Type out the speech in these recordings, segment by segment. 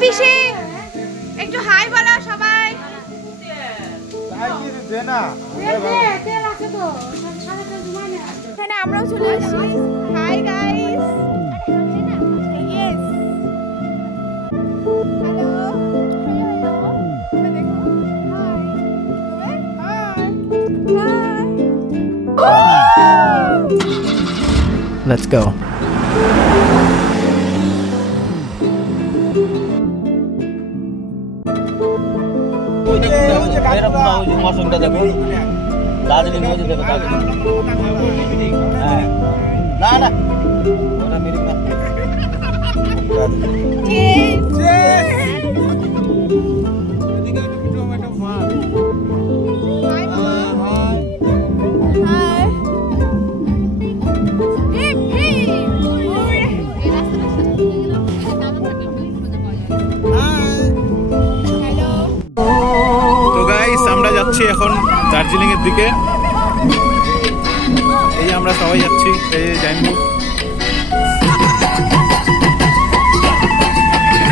পিসি একটু হাই বলো সবাই। এখানে আমরাও চলে আসছি। Hi guys. ইয়েস হ্যালো দেখো হাই। Let's go. এখন দার্জিলিং এর দিকে এই আমরা সবাই যাচ্ছি। এই জানবো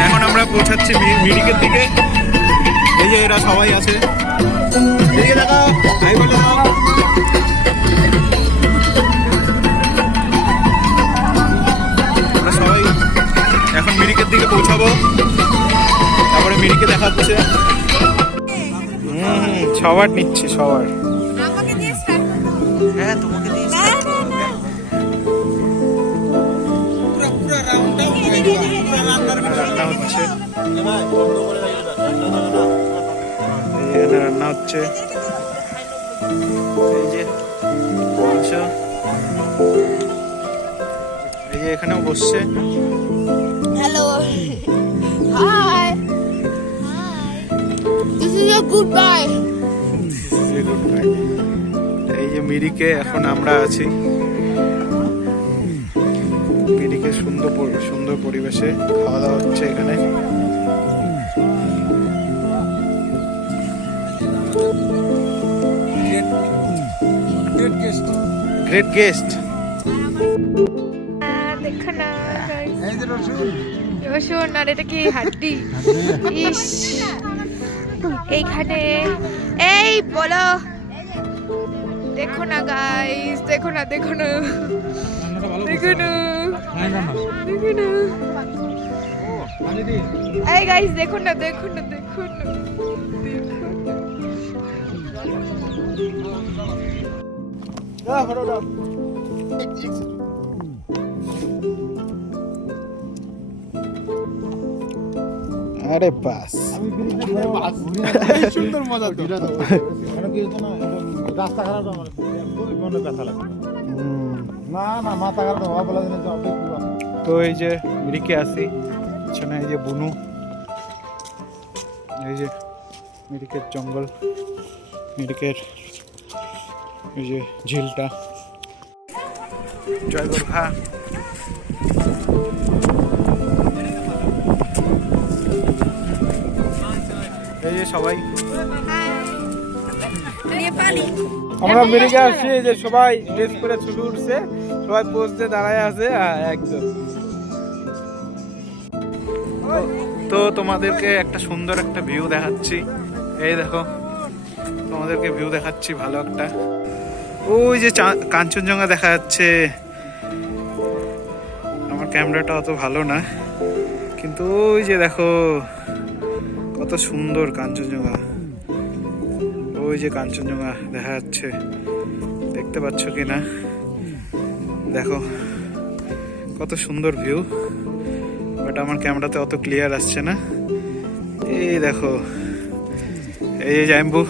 এখন আমরা পৌঁছাচ্ছি মিরিকের দিকে। এই যে এরা সবাই আছে, এদিকে দেখা ভাই বলে দাও। আমরা সবাই এখন মিরিকের দিকে পৌঁছাবো, তারপরে মিরিকে দেখা হচ্ছে। সবার নিচ্ছে সবার। আমাকে দিয়ে স্টার্ট করতে হবে। হ্যাঁ তোমাকে দিয়ে স্টার্ট করতে হবে। পুরো রাউন্ডটা রান্না হচ্ছে। এখানে রান্না হচ্ছে। এই যে মাংস, এই যে এখানেও বসছে। Hello hi this is a good bye. এই যে মিরিকে এখন আমরা আছি। মিরিকে সুন্দর পরিবেশে খাওয়া দাওয়া হচ্ছে এখানে। Great guest. দেখো না রসুন আর এটা কি হাড্ডি। ইস এইখানে এই বলো দেখো না গাইস, দেখো না দেখো না দেখো না দেখো না এই গাইস দেখো না দেখো না দেখো না আরে বাস সুন্দর মজা তো রাস্তা খারাপ আমার খুবই মনে ব্যথা লাগে। না না মাথা খারাপ হওয়া বলা জিনিস তো এই যে মিরিকে আসি, পিছনে এই যে বুনু, এই যে মিরিকের জঙ্গল, মিরিকের এই যে ঝিলটা। জয় গোর্খা। এই যে সবাই আমরা মিরিকে আসছি, এই যে সবাই ড্রেস করে ছবি উঠছে, সবাই পোস্টে দাঁড়ায় আছে একদম। তো তোমাদেরকে একটা সুন্দর একটা ভিউ দেখাচ্ছি। এই দেখো তোমাদেরকে ভিউ দেখাচ্ছি ভালো একটা। ওই যে কাঞ্চনজঙ্ঘা দেখা যাচ্ছে। আমার ক্যামেরাটা অত ভালো না, কিন্তু ওই যে দেখো কত সুন্দর কাঞ্চনজঙ্ঘা। ওই যে কাঞ্চনজঙ্ঘা দেখা যাচ্ছে, দেখতে পাচ্ছ কি না দেখো কত সুন্দর ভিউ। বাট আমার ক্যামেরাতে অত ক্লিয়ার আসছে না। এই দেখো এই যে জাম্বু,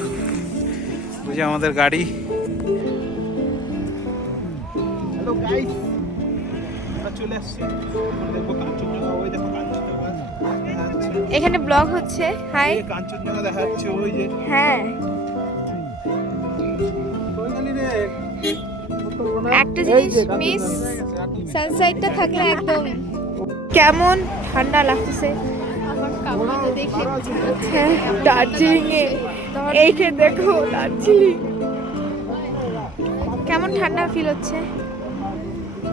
ওই যে আমাদের গাড়ি। হ্যালো গাইস, আমরা চলে আসছি। দেখো কাঞ্চনজঙ্ঘা, ওই দেখো কাঞ্চনজঙ্ঘা এখানে ব্লগ হচ্ছে। হাই কাঞ্চনজঙ্ঘা দেখা যাচ্ছে ওই যে। হ্যাঁ একটা জিনিস মিস, সানসাইডটা থাকলে একদম কেমন ঠান্ডা লাগতেছে। দার্জিলিং এ এইকে দেখো, দার্জিলিং কেমন ঠান্ডা ফিল হচ্ছে।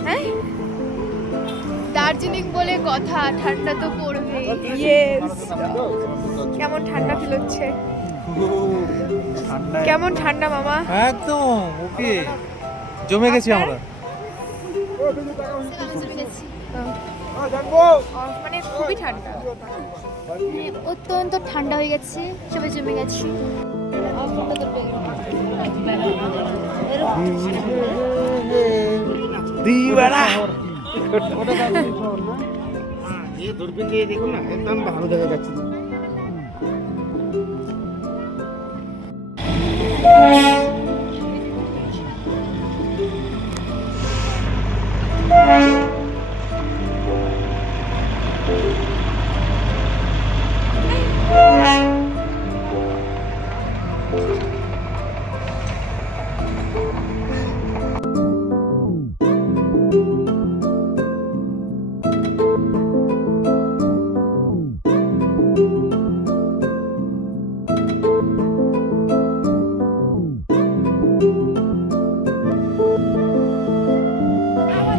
হ্যাঁ দার্জিলিং বলে কথা, ঠান্ডা তো পড়বে। ইয়েস, কেমন ঠান্ডা ফিল হচ্ছে? কেমন ঠান্ডা মামা? একদম ওকে, জমে গেছি আমরা। মানে খুবই ঠান্ডা, অত্যন্ত ঠান্ডা হয়ে গেছে, সবাই জমে গেছি। দূরবীন দিয়ে দেখুন না, একদম ভালো দেখা যাচ্ছে।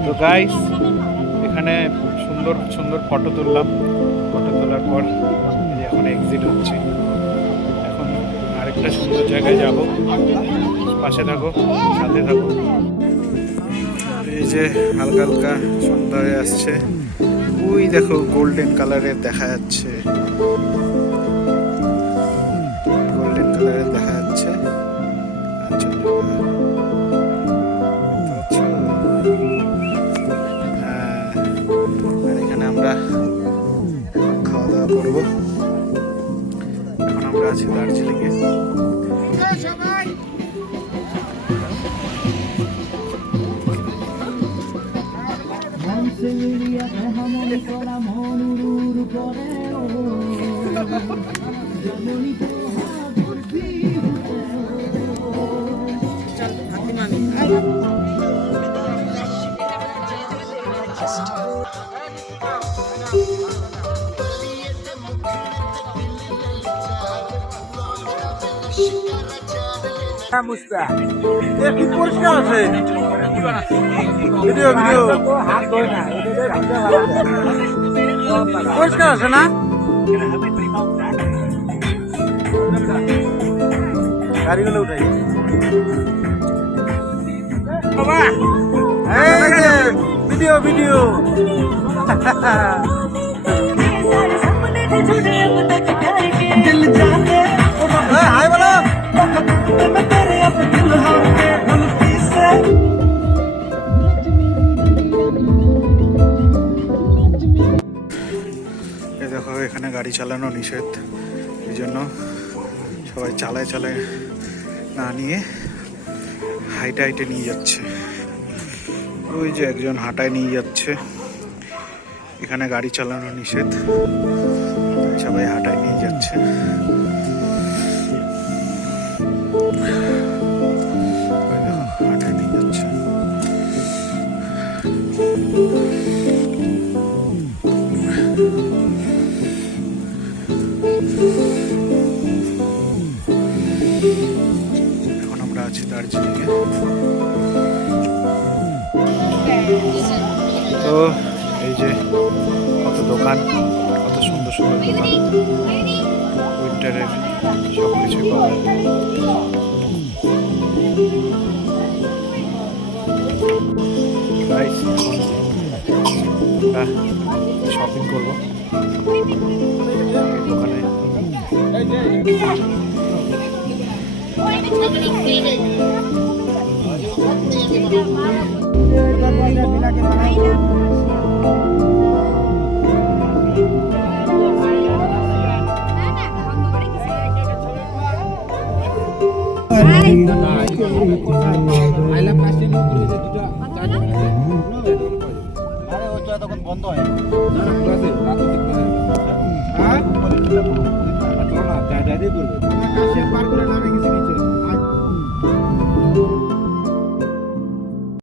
তো গাইস, এখানে সুন্দর সুন্দর ফটো তুললাম। ফটো তোলার পর এই যে এখন এক্সিট হচ্ছে। এখন আরেকটা সুন্দর জায়গায় যাব। পাশে থাকো, সাথে থাকো। এই যে হালকা হালকা সন্ধ্যা হয়ে আসছে। ওই দেখো গোল্ডেন কালারের দেখা যাচ্ছে, গোল্ডেন কালারের দেখা যাচ্ছে। আচ্ছা, আর এখানে আমরা এখন খাওয়া দাওয়া করবো। এখন আমরা আছি দার্জিলিংয়ে। পরিষ্কার আছে, ভিডিও ভিডিও পরিষ্কার আছে না? গাড়িগুলো উঠাই বাবা, ভিডিও ভিডিও। হাই বলো। এই দেখো, এখানে গাড়ি চালানো নিষেধ, এই জন্য সবাই চালায় চালায় না নিয়ে হাইটে হাইটে নিয়ে যাচ্ছে। ওই যে একজন হাঁটায় নিয়ে যাচ্ছে। এখানে গাড়ি চালানো নিষেধ, সবাই হাঁটায় নিয়ে যাচ্ছে। হাঁটায় নিয়ে যাচ্ছে। এখন আমরা আছি দার্জিলিংয়ে। তো এই যে কত দোকান, কত সুন্দর সুন্দর দোকান, উইন্টারের সব কিছু পাওয়া যায়। আমরা শপিং করবো দোকানে। তখন বন্ধ হয় হ্যাঁ,